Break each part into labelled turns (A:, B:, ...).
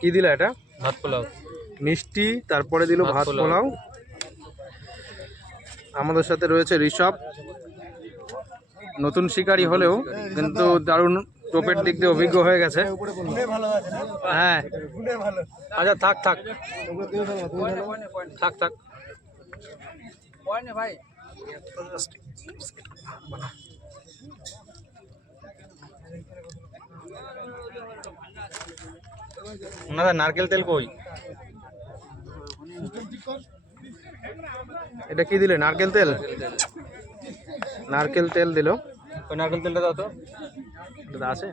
A: কি
B: দিলা এটা?
C: ভাত পোলাও।
B: মিষ্টি তারপরে দিল
C: ভাত। পোলাও।
B: আমাদের সাথে রয়েছে ঋষভ। নতুন শিকারী হলেও কিন্তু দারুণ টোপের দিক দিয়ে অভিজ্ঞ হয়ে গেছে। হ্যাঁ। আচ্ছা থাক থাক। থাক থাক।
C: নারকেল তেল কই?
B: এটা কি দিলে নারকেল তেল? নারকেল তেল দিল।
C: ওই নারকেল তেলটা দাও তো।
B: দাদা আছে?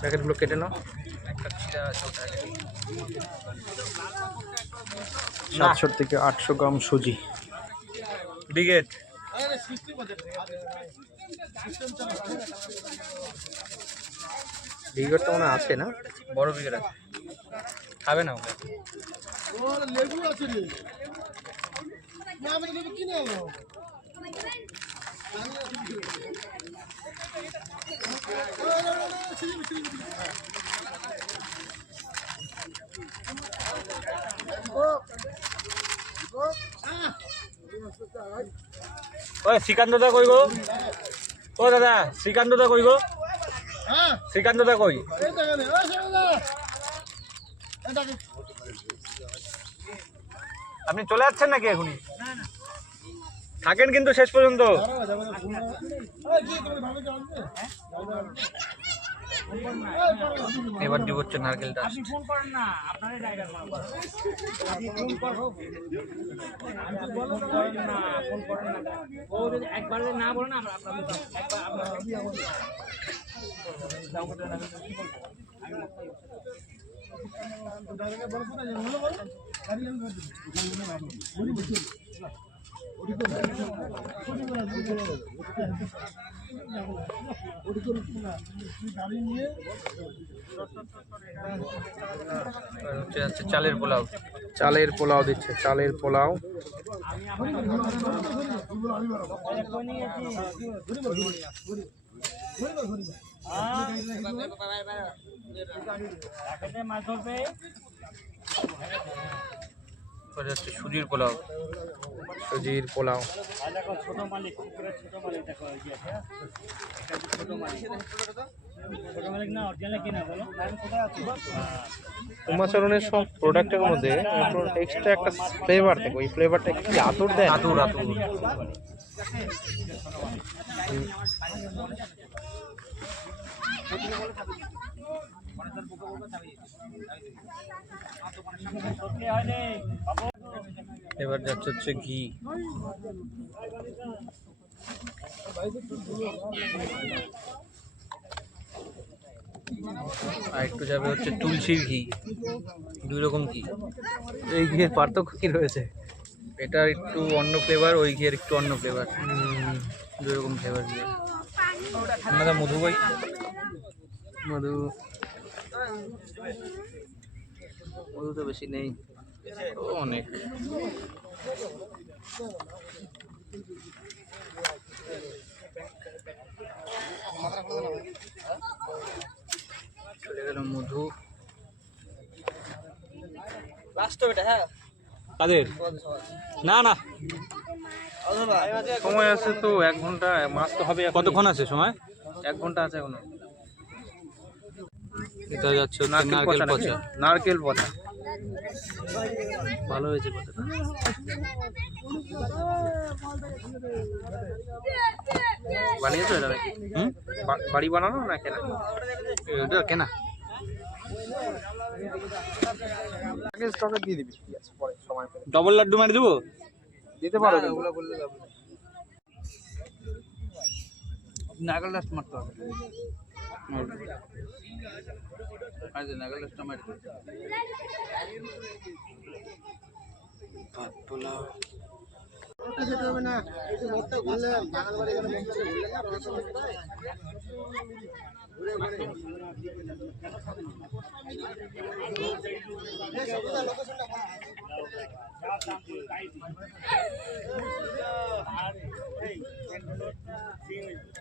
B: প্যাকেটগুলো কেটে নাও। সাতশো থেকে আটশো গ্রাম সুজি।
C: ব্রিগেড।
B: বিগড় তো মনে আছে না?
C: বড় ব্রিগেড আছে। খাবে না ওটা ওই শ্রীকান্ত দা কই গো? ও দাদা শ্রীকান্ত দা কই গো? শ্রীকান্ত দা কই? আপনি চলে যাচ্ছেন নাকি এখনই? থাকেন কিন্তু শেষ পর্যন্ত। এবার দিব হচ্ছে নারকেলটা
A: আপনি ফোন করেন না আপনারই ড্রাইভার আপনি ফোন করো আপনি বলো করেন না ফোন করেন না। ও যদি একবার না বলে আমরা আপনাদের একবার আপনার
C: আর হচ্ছে হচ্ছে চালের পোলাও।
B: চালের পোলাও দিচ্ছে চালের পোলাও।
A: মাছ ধরবে
C: আর হচ্ছে সুজির পোলাও।
B: সুজির পোলাও। উমাচরণের সব প্রোডাক্টের মধ্যে এক্সট্রা একটা ফ্লেভার থাকে। ওই ফ্লেভারটা কি আতর দেয়?
C: আতুর আতুর।
A: হয়নি বাবু
C: এবার যাচ্ছে হচ্ছে ঘি। আর একটু যাবে হচ্ছে তুলসীর ঘি। দুই রকম ঘি।
B: এই ঘিয়ের পার্থক্য কি রয়েছে?
C: এটা একটু অন্য ফ্লেভার ওই ঘিয়ের একটু অন্য ফ্লেভার দুই রকম ফ্লেভার দিয়ে আপনারা মধু বই
B: মধু। মধু তো বেশি নেই।
C: অনেক।
B: চলে গেল মধু।
A: হ্যাঁ?
C: কাদের? না না।
B: সময় আছে তো এক ঘণ্টা মাছ তো হবে
C: কতক্ষণ আছে সময়?
B: এক ঘণ্টা আছে এখনও।
C: এটা যাচ্ছে
B: নারকেল পচা নারকেল পচা।
C: ভালো হয়েছে কথাটা
B: বানিয়েছো এটা নাকি?
C: হুম?
B: বাড়ি বানানো না কেনা?
C: এটা কেনা।
B: আগে স্টকে দিয়ে দিবি পরে সময়
C: ডবল লাড্ডু মারি দেবো?
B: দিতে পারো।
C: নাগাল ডাস্ট মারতে হবে। আচ্ছা নাগাল ডাস্টটা মারি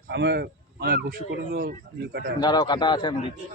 C: আমার ইয়ে কাটা
B: দাঁড়াও কাটা আছে আমি দিচ্ছি।